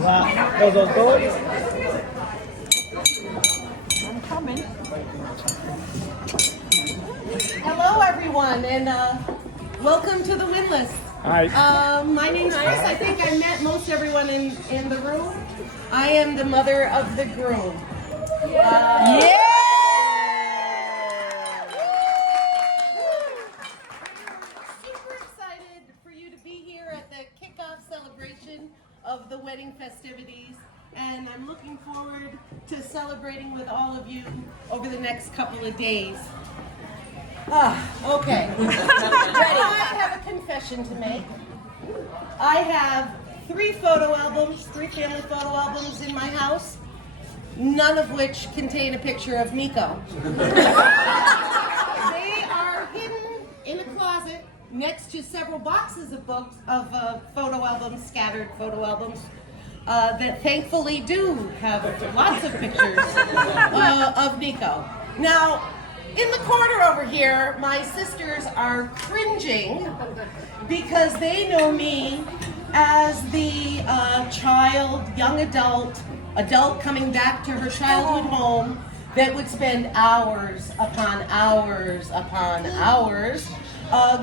Those dos. I'm coming. Hello, everyone, and welcome to the Win List. Hi. My name's Chris. I think I met most everyone in the room. I am the mother of the groom. Yeah! Super excited for you to be here at the kickoff celebration of the wedding festivities, and I'm looking forward to celebrating with all of you over the next couple of days. Okay. I have a confession to make. I have three family photo albums in my house, none of which contain a picture of Nico. They are hidden in a closet next to several boxes of photo albums, scattered photo albums, that thankfully do have lots of pictures of Nico. Now, in the corner over here, my sisters are cringing because they know me as the young adult coming back to her childhood home that would spend hours upon hours upon hours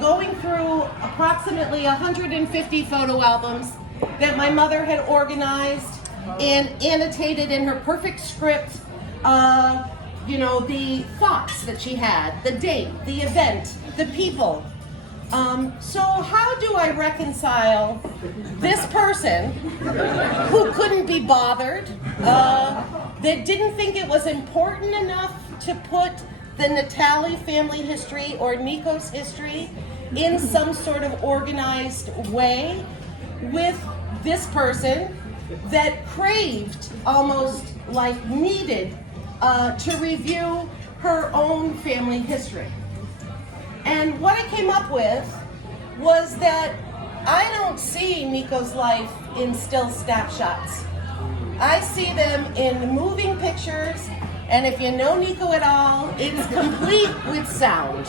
going through approximately 150 photo albums that my mother had organized and annotated in her perfect script. The thoughts that she had, the date, the event, the people. So how do I reconcile this person who couldn't be bothered, that didn't think it was important enough to put the Natali family history or Nico's history in some sort of organized way, with this person that craved, almost like needed, to review her own family history? And what I came up with was that I don't see Nico's life in still snapshots. I see them in moving pictures, and if you know Nico at all, it's complete with sound.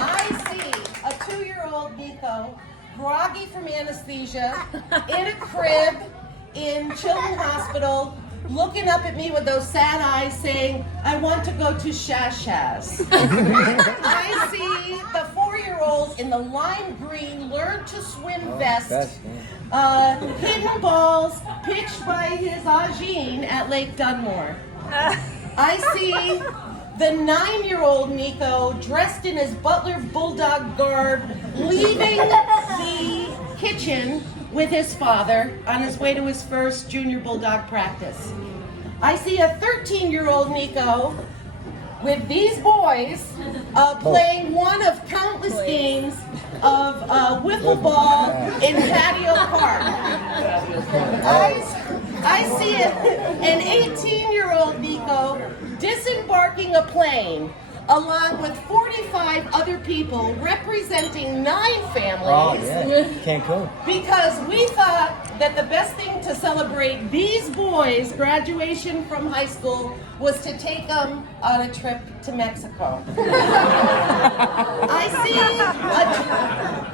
I see a 2-year-old Nico, groggy from anesthesia, in a crib in Children's Hospital, looking up at me with those sad eyes saying, I want to go to Shashas. I see the 4-year-old in the lime green learn to swim vest, hidden balls pitched by his Ajin at Lake Dunmore. I see the 9-year-old Nico dressed in his Butler Bulldog garb, leaving the kitchen with his father on his way to his first junior bulldog practice. I see a 13-year-old Nico with these boys playing one of countless games of wiffle ball in Patio Park. I see an 18-year-old Nico disembarking a plane along with 45 other people representing 9 families. Cancun. Because we thought that the best thing to celebrate these boys' graduation from high school was to take them on a trip to Mexico. I see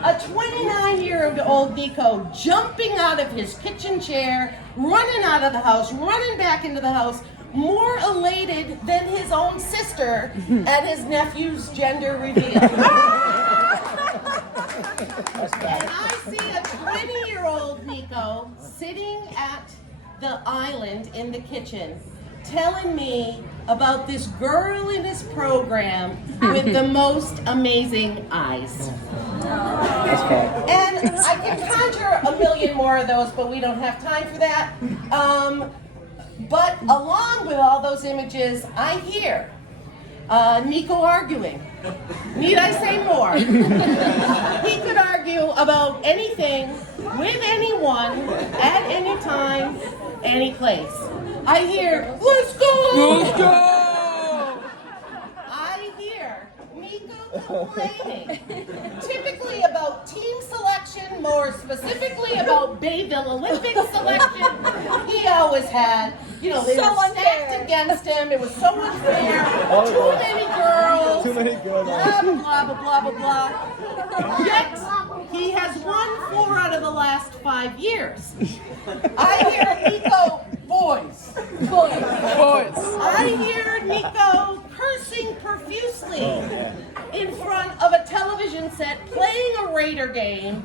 a 29-year-old Nico jumping out of his kitchen chair, running out of the house, running back into the house, more elated than his own sister at his nephew's gender reveal. And I see a 20-year-old Nico sitting at the island in the kitchen telling me about this girl in his program with the most amazing eyes. And I can conjure a million more of those, but we don't have time for that. But along with all those images, I hear Nico arguing. Need I say more? He could argue about anything, with anyone, at any time, any place. I hear, let's go! Let's go! I hear Nico complaining, typically about team selection, more specifically about Bayville Olympic selection. He always had, they were stacked against him. It was so unfair. Too many girls. Very good. blah, blah, blah, blah, blah, blah. Yet, he has won 4 out of the last 5 years. I hear Nico, boys. I hear Nico cursing profusely in front of a television set playing a Raider game.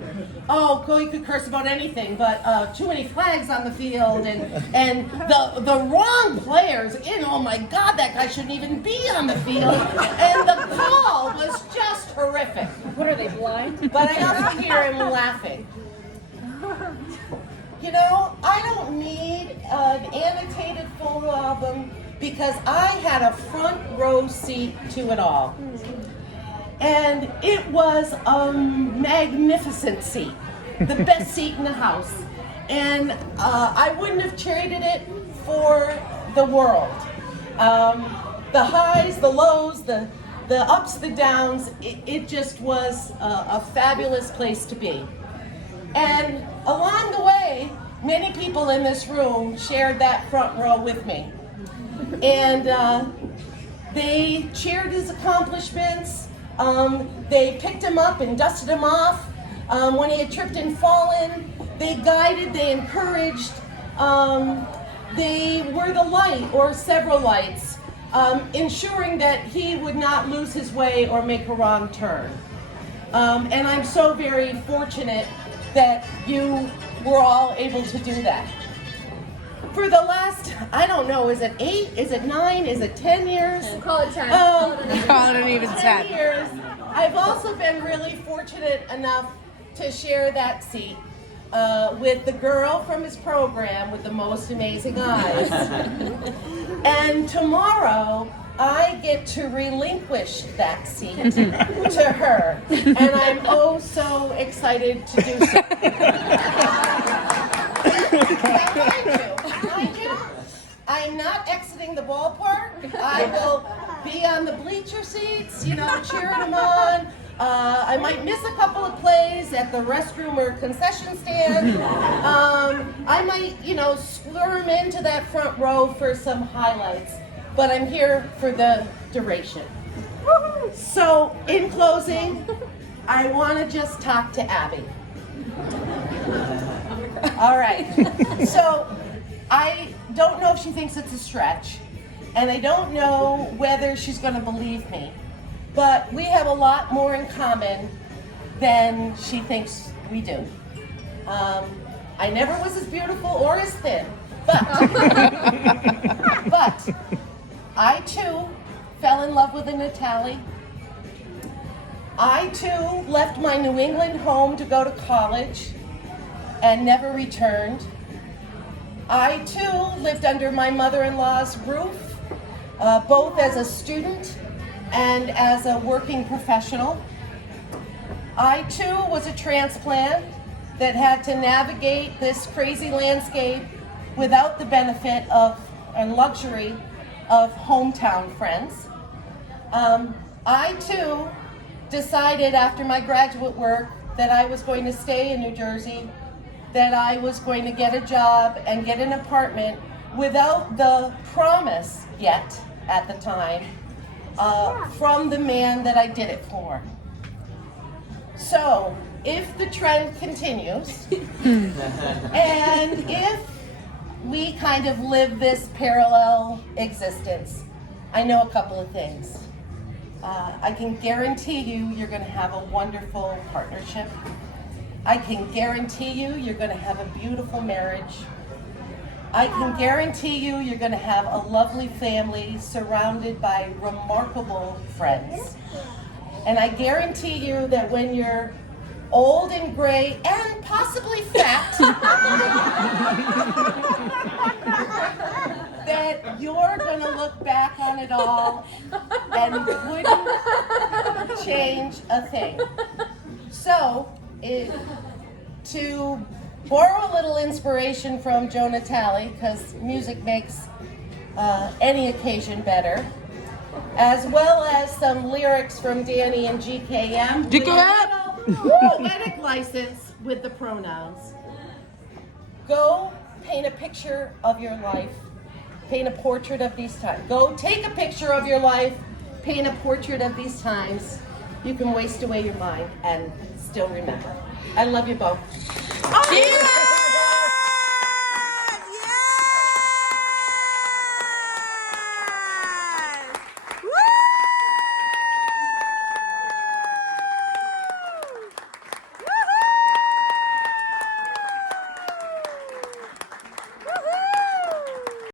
Oh, you could curse about anything, but too many flags on the field and the wrong players. Again, oh my God, that guy shouldn't even be on the field. And the call was just horrific. What are they, blind? But I also hear him laughing. You know, I don't need an annotated photo album because I had a front row seat to it all. And it was a magnificent seat, the best seat in the house. And I wouldn't have traded it for the world. The highs, the lows, the ups, the downs, it just was a fabulous place to be. And along the way, many people in this room shared that front row with me. And they cheered his accomplishments. They picked him up and dusted him off. When he had tripped and fallen, they guided, they encouraged. They were the light or several lights, ensuring that he would not lose his way or make a wrong turn. And I'm so very fortunate that you were all able to do that. For the last, I don't know, is it 8, is it 9, is it 10 years? Call it 10. Call it an even 10 10. years. I've also been really fortunate enough to share that seat with the girl from his program with the most amazing eyes. And tomorrow, I get to relinquish that seat to her. And I'm oh so excited to do so. Mind you, I'm not exiting the ballpark. I will be on the bleacher seats, you know, cheering them on. I might miss a couple of plays at the restroom or concession stand. I might, you know, squirm into that front row for some highlights. But I'm here for the duration. So, in closing, I want to just talk to Abby. All right. So, I don't know if she thinks it's a stretch, and I don't know whether she's going to believe me, but we have a lot more in common than she thinks we do. I never was as beautiful or as thin, but I too fell in love with a Natalie. I too left my New England home to go to college and never returned. I too lived under my mother-in-law's roof, both as a student and as a working professional. I too was a transplant that had to navigate this crazy landscape without the benefit of and luxury of hometown friends. I too decided after my graduate work that I was going to stay in New Jersey, that I was going to get a job and get an apartment without the promise yet at the time from the man that I did it for. So if the trend continues and if we kind of live this parallel existence, I know a couple of things. I can guarantee you're going to have a wonderful partnership. I can guarantee you're going to have a beautiful marriage. I can guarantee you're going to have a lovely family surrounded by remarkable friends. And I guarantee you that when you're old and gray and possibly fat, that you're going to look back on it all and wouldn't change a thing. So, to borrow a little inspiration from Joe Natale, because music makes any occasion better, as well as some lyrics from Danny and GKM. Poetic license with the pronouns. Go paint a picture of your life. Paint a portrait of these times. Go take a picture of your life. paint a portrait of these times, you can waste away your mind and still remember. I love you both. Yeah.